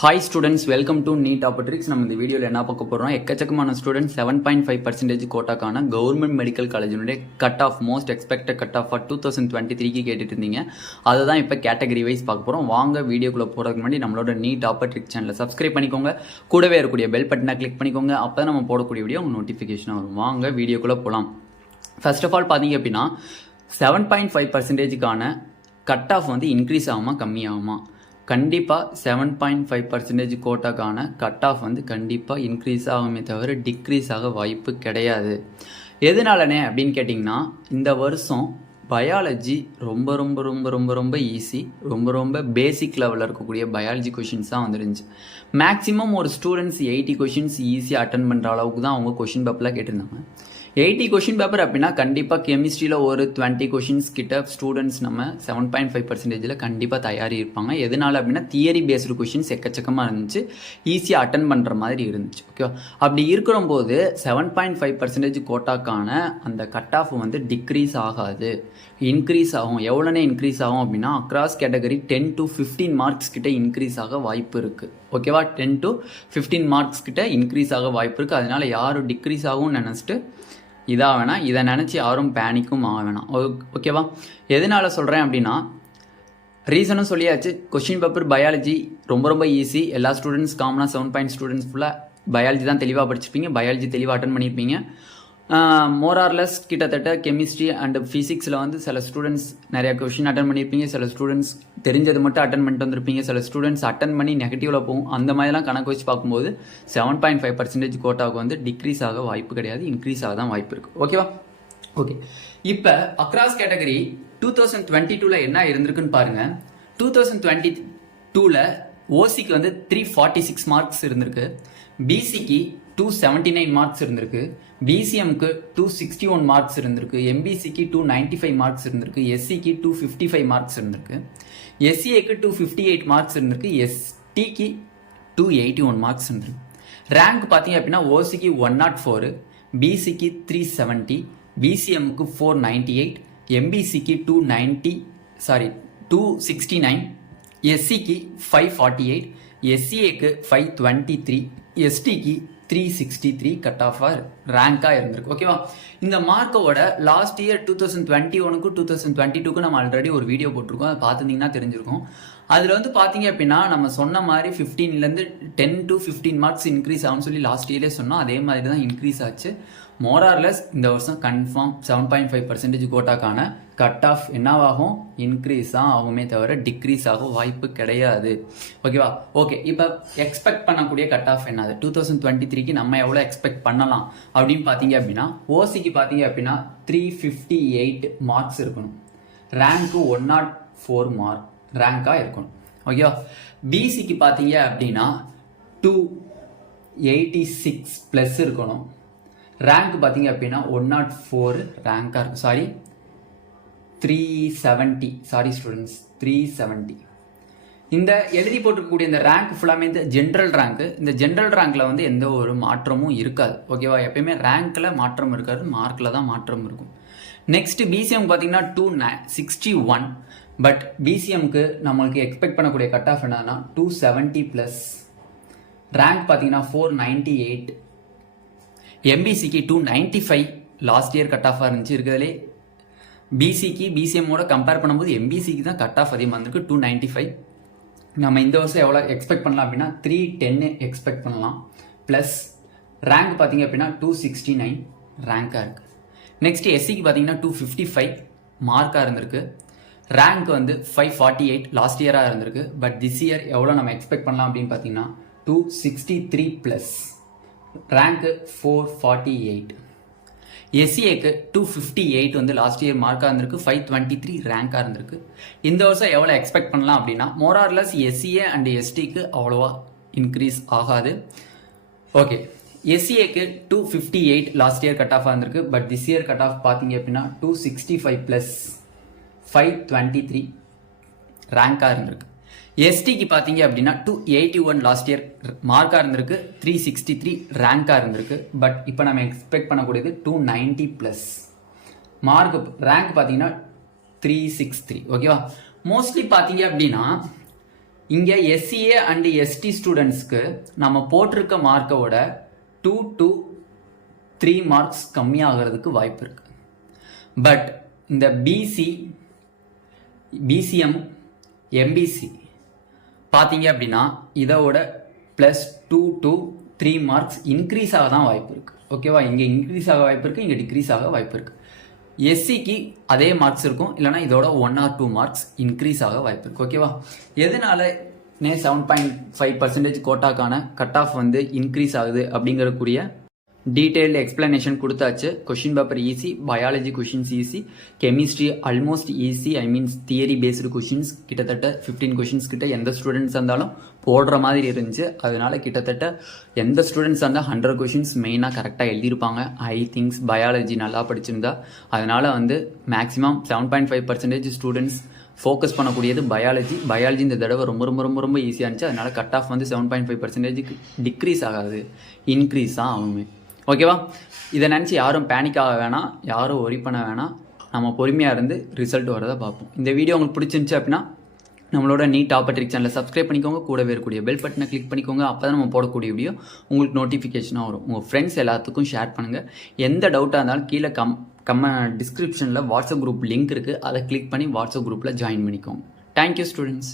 Hi students, welcome to Neet Opportunities. நம்ம இந்த வீடியோல என்ன பார்க்க போறோம்? எக்கச்சக்கமான ஸ்டூடண்ட்ஸ் 7.5% கோட்டாக்கான கவர்மெண்ட் மெடிக்கல் காலேஜினுடைய cut off most expected cut off for 2023க்கு கேட்டுட்டு இருந்தீங்க. அதை தான் இப்போ கேட்டகரி வைஸ் பார்க்க போகிறோம். வாங்க வீடியோக்குள்ளே போகிறதுக்கு முன்னாடி நம்மளோட நீட் ஆப்பர்ட்ரிக்ஸ் சேனலை சப்ஸ்கிரைப் பண்ணிக்கோங்க. கூடவே இருக்கக்கூடிய பெல் பட்டனை கிளிக் பண்ணிக்கோங்க. அப்போ தான் நம்ம போடக்கூடிய வீடியோ உங்களுக்கு நோட்டிஃபிகேஷன் வரும். வாங்க வீடியோக்குள்ளே போகலாம். ஃபர்ஸ்ட் ஆஃப் ஆல் பார்த்தீங்க அப்படின்னா 7.5%க்கான கட் ஆஃப் வந்து இன்க்ரீஸ் ஆகுமா கம்மியாகுமா? கண்டிப்பாக 7.5% கோட்டாக்கான கட் ஆஃப் வந்து கண்டிப்பாக இன்க்ரீஸ் ஆகுமே தவிர டிக்ரீஸ் ஆக வாய்ப்பு கிடையாது. எதனாலனே அப்படின்னு கேட்டிங்கன்னா, இந்த வருஷம் பயாலஜி ரொம்ப ரொம்ப ரொம்ப ரொம்ப ரொம்ப ஈஸி, ரொம்ப ரொம்ப பேசிக் லெவலில் இருக்கக்கூடிய பயாலஜி கொஷின்ஸ் தான் வந்துருந்துச்சு. மேக்ஸிமம் ஒரு ஸ்டூடெண்ட்ஸ் 80 கொஷின்ஸ் ஈஸியாக அட்டன் பண்ணுற அளவுக்கு தான் அவங்க கொஷின் பேப்பரில் கேட்டிருந்தாங்க. 80 கொஷின் பேப்பர் அப்படின்னா கண்டிப்பாக கெமிஸ்ட்ரியில் ஒரு 20 கொஷின்ஸ் கிட்ட ஸ்டூடெண்ட்ஸ் நம்ம 7.5%ல் கண்டிப்பாக தயாரி இருப்பாங்க. எதனால அப்படின்னா தியரி பேஸ்டு கொஷின்ஸ் எக்கச்சக்கமாக இருந்துச்சு, ஈஸியாக அட்டன் பண்ணுற மாதிரி இருந்துச்சு. ஓகே, அப்படி இருக்கிறபோது 7.5% கோட்டாக்கான அந்த கட் ஆஃப் வந்து டிக்ரீஸ் ஆகாது, இன்க்ரீஸ் ஆகும். எவ்வளோனே இன்க்ரீஸ் ஆகும் அப்படின்னா அக்ராஸ் கேட்டகரி 10 to 15 மார்க்ஸ் கிட்ட இன்க்ரீஸ் ஆக வாய்ப்பு இருக்குது. ஓகேவா, 10 to 15 மார்க்ஸ் கிட்ட இன்க்ரீஸ் ஆக வாய்ப்பு இருக்குது. அதனால யாரும் டிக்ரீஸ் ஆகும்னு நினச்சிட்டு இதாக வேணாம், இதை நினச்சி யாரும் பேனிக்கும் ஆக வேணாம். ஓகேவா, எதனால சொல்கிறேன் அப்படின்னா ரீசனும் சொல்லியாச்சு. கொஷின் பேப்பர் பயாலஜி ரொம்ப ரொம்ப ஈஸி. எல்லா ஸ்டூடெண்ட்ஸ் காமனாக 7 ஸ்டூடெண்ட்ஸ் ஃபுல்லாக பயாலஜி தான் தெளிவாக படிச்சிருப்பீங்க, பயாலஜி தெளிவாக அட்டன் பண்ணியிருப்பீங்க. மோரார்லெஸ் கிட்டத்தட்ட கெமிஸ்ட்ரி அண்ட் ஃபிசிக்ஸில் வந்து சில ஸ்டூடெண்ட்ஸ் நிறையா கொஷின் அட்டன் பண்ணியிருப்பீங்க, சில ஸ்டூடெண்ட்ஸ் தெரிஞ்சது மட்டும் அட்டன் பண்ணிட்டு வந்திருப்பீங்க, சில ஸ்டூடெண்ட்ஸ் அட்டன் பண்ணி நெகட்டிவில் போகும். அந்த மாதிரிலாம் கணக்கு வச்சு பார்க்கும்போது 7.5% கோட்டாவுக்கு வந்து டிக்ரீஸ் ஆக வாய்ப்பு கிடையாது, இன்க்ரீஸ் ஆக தான் வாய்ப்பு இருக்குது. ஓகேவா, ஓகே. இப்போ அக்ராஸ் கேட்டகரி 2022ல் என்ன இருந்திருக்குன்னு பாருங்கள். 2022ல் ஓசிக்கு வந்து 346 மார்க்ஸ் இருந்திருக்கு, பிசிக்கு 279 மார்க்ஸ் இருந்திருக்கு, பிசிஎம்க்கு 261 மார்க்ஸ் இருந்திருக்கு, எம்பிசிக்கு 295 மார்க்ஸ் இருந்திருக்கு, எஸ்சிக்கு 255 மார்க்ஸ் இருந்திருக்கு, எஸ்சிஏக்கு 258 மார்க்ஸ் இருந்திருக்கு, எஸ்டிக்கு 281 மார்க்ஸ் இருந்திருக்கு. ரேங்க் பார்த்தீங்க அப்படின்னா ஓசிக்கு 104, பிசிக்கு 370, பிசிஎம்க்கு 498, எம்பிசிக்கு 269, எஸ்சிக்கு 548, எஸ்சிஏக்கு 523, எஸ்டிக்கு 363 கட் ஆஃபாக ரேங்காக இருந்திருக்கு. ஓகேவா, இந்த மார்க்கோட லாஸ்ட் இயர் 2021க்கும் 2022க்கும் நம்ம ஆல்ரெடி ஒரு வீடியோ போட்டிருக்கோம், அதை பார்த்துருந்தீங்கன்னா தெரிஞ்சிருக்கும். அதில் வந்து பார்த்தீங்க அப்படின்னா நம்ம சொன்ன மாதிரி 15லேருந்து 10 to 15 மார்க்ஸ் இன்க்ரீஸ் ஆகும்னு சொல்லி லாஸ்ட் இயரே சொன்னோம். அதே மாதிரி தான் இன்க்ரீஸ் ஆச்சு. மோரார்லெஸ் இந்த வருஷம் கன்ஃபார்ம் 7.5% கோட்டாக்கான கட் ஆஃப் என்னவாகும், இன்க்ரீஸ் தான் ஆகுமே தவிர டிக்ரீஸ் ஆகும் வாய்ப்பு கிடையாது. ஓகேவா, ஓகே. இப்போ எக்ஸ்பெக்ட் பண்ணக்கூடிய கட் ஆஃப் என்னது 2023க்கு நம்ம எவ்வளோ எக்ஸ்பெக்ட் பண்ணலாம் அப்படின்னு பார்த்தீங்க அப்படின்னா, ஓசிக்கு பார்த்தீங்க அப்படின்னா 358 மார்க்ஸ் இருக்கணும், ரேங்க்கு 104 மார்க் ரேங்காக இருக்கணும். ஓகேவா, பிசிக்கு பார்த்தீங்க அப்படின்னா 286 ப்ளஸ் இருக்கணும், ரேங்க் பார்த்தீங்க அப்படின்னா 104 ரேங்காக இருக்கும். 370 இந்த எழுதி போட்டிருக்கக்கூடிய இந்த ரேங்க் ஃபுல்லாமே இந்த ஜென்ரல் ரேங்க்கு. இந்த ஜென்ரல் ரேங்க்கில் வந்து எந்த ஒரு மாற்றமும் இருக்காது. ஓகேவா, எப்பயுமே ரேங்க்கில் மாற்றம் இருக்காது, மார்க்கில் தான் மாற்றம் இருக்கும். நெக்ஸ்ட் பிசிஎம் பார்த்தீங்கன்னா 261, பட் பிசிஎம்க்கு நம்மளுக்கு எக்ஸ்பெக்ட் பண்ணக்கூடிய கட் ஆஃப் என்னன்னா 270 ப்ளஸ், ரேங்க் பார்த்தீங்கன்னா 498, எம்பிசிக்கு 295 லாஸ்ட் இயர் கட் ஆஃபாக இருந்துச்சு. இருக்கிறதுலே பிசிக்கு பிசிஎம்மோட கம்பேர் பண்ணும்போது எம்பிசிக்கு தான் கட் ஆஃப் அதிகமாக இருந்திருக்கு, 295. நம்ம இந்த வருஷம் எவ்வளோ எக்ஸ்பெக்ட் பண்ணலாம் அப்படின்னா 310 எக்ஸ்பெக்ட் பண்ணலாம். ப்ளஸ் ரேங்க் பார்த்தீங்க அப்படின்னா 269 ரேங்காக இருக்குது. நெக்ஸ்ட் எஸ்சிக்கு பார்த்தீங்கன்னா 255 மார்க்காக இருந்திருக்கு, ரேங்க் வந்து 548 லாஸ்ட் இயராக இருந்திருக்கு. பட் திஸ் இயர் எவ்வளோ நம்ம எக்ஸ்பெக்ட் பண்ணலாம் அப்படின்னு பார்த்தீங்கன்னா 263 ப்ளஸ், ரேங்க்கு 448. எஸ்சிஏக்கு 258 வந்து லாஸ்ட் இயர் மார்க்காக இருந்திருக்கு, 523 ரேங்காக இருந்திருக்கு. இந்த வருஷம் எவ்வளோ எக்ஸ்பெக்ட் பண்ணலாம் அப்படின்னா மோரார்லெஸ் எஸ்சிஏ அண்ட் எஸ்டிக்கு அவ்வளோவா இன்க்ரீஸ் ஆகாது. ஓகே, எஸ்சிஏக்கு 258 லாஸ்ட் இயர் கட் ஆஃபாக இருந்திருக்கு, but this year cut off பார்த்தீங்க அப்படின்னா 265 ப்ளஸ் 523 ரேங்காக இருந்திருக்கு. எஸ்டிக்கு பார்த்தீங்க அப்படின்னா 281 லாஸ்ட் இயர் மார்க்காக இருந்திருக்கு, 363 ரேங்காக இருந்திருக்கு. பட் இப்போ நம்ம எக்ஸ்பெக்ட் பண்ணக்கூடியது 290 ப்ளஸ் மார்க், ரேங்க் பார்த்தீங்கன்னா 363. ஓகேவா, மோஸ்ட்லி பார்த்தீங்க அப்படின்னா இங்கே எஸ்சிஏ அண்ட் எஸ்டி ஸ்டூடெண்ட்ஸ்க்கு நம்ம போட்டிருக்க மார்க்கை விட 2 to 3 மார்க்ஸ் கம்மியாகிறதுக்கு வாய்ப்பு இருக்கு. பட் இந்த பிசி, பிசிஎம், எம்பிசி பார்த்தீங்க அப்படின்னா இதோட +2 to 3 மார்க்ஸ் இன்க்ரீஸ் ஆக தான் வாய்ப்பு இருக்கு. ஓகேவா, இங்கே இன்க்ரீஸ் ஆக வாய்ப்பு இருக்கு, இங்கே டிக்ரீஸ் ஆக வாய்ப்பு இருக்கு. எஸ்சிக்கு அதே மார்க்ஸ் இருக்கும், இல்லைனா இதோட 1 or 2 மார்க்ஸ் இன்க்ரீஸ் ஆக வாய்ப்பு இருக்கு. ஓகேவா, எதனால 7.5% கோட்டாக்கான கட் ஆஃப் வந்து இன்க்ரீஸ் ஆகுது அப்படிங்கறக்கூடிய டீடைல்டு எக்ஸ்பிளனேஷன் கொடுத்தாச்சு. Question paper easy, biology questions easy, chemistry almost easy. I means theory based questions கிட்டத்தட்ட 15 கொஷின்ஸ் கிட்ட எந்த ஸ்டூடெண்ட்ஸ் இருந்தாலும் போடுற மாதிரி இருந்துச்சு. அதனால கிட்டத்தட்ட எந்த ஸ்டூடெண்ட்ஸ் இருந்தால் 100 கொஷின்ஸ் மெயினாக கரெக்டாக எழுதியிருப்பாங்க. ஐ திங்க்ஸ் பயாலஜி நல்லா படிச்சிருந்தா. அதனால வந்து மேக்ஸிமம் 7.5% ஸ்டூடெண்ட்ஸ் ஃபோக்கஸ் பண்ணக்கூடியது பயாலஜி. பயாலஜி இந்த தடவை ரொம்ப ரொம்ப ரொம்ப ரொம்ப ஈஸியாக இருந்துச்சு. அதனால கட் ஆஃப் வந்து 7.5% டிக்ரீஸ் ஆகாது, இன்க்ரீஸ் தான் ஆகுமே. ஓகேவா, இதை நினச்சி யாரும் பேனிக் ஆக வேணாம், யாரும் ஒரி பண்ண வேணாம். நம்ம பொறுமையாக இருந்து ரிசல்ட் வரதை பார்ப்போம். இந்த வீடியோ உங்களுக்கு பிடிச்சிருந்துச்சு அப்படின்னா நம்மளோட நீட் டாப்பர்ட்ரிக் சேனலை சப்ஸ்கிரைப் பண்ணிக்கோங்க, கூடவே இருக்கக்கூடிய பெல் பட்டனை கிளிக் பண்ணிக்கோங்க. அப்போ தான் நம்ம போடக்கூடிய வீடியோ உங்களுக்கு நோட்டிஃபிகேஷனாக வரும். உங்கள் ஃப்ரெண்ட்ஸ் எல்லாத்துக்கும் ஷேர் பண்ணுங்கள். எந்த டவுட்டாக இருந்தாலும் கீழே டிஸ்கிரிப்ஷனில் வாட்ஸ்அப் குரூப் லிங்க் இருக்குது, அதை கிளிக் பண்ணி வாட்ஸ்அப் குரூப்பில் ஜாயின் பண்ணிக்கோங்க. Thank you students.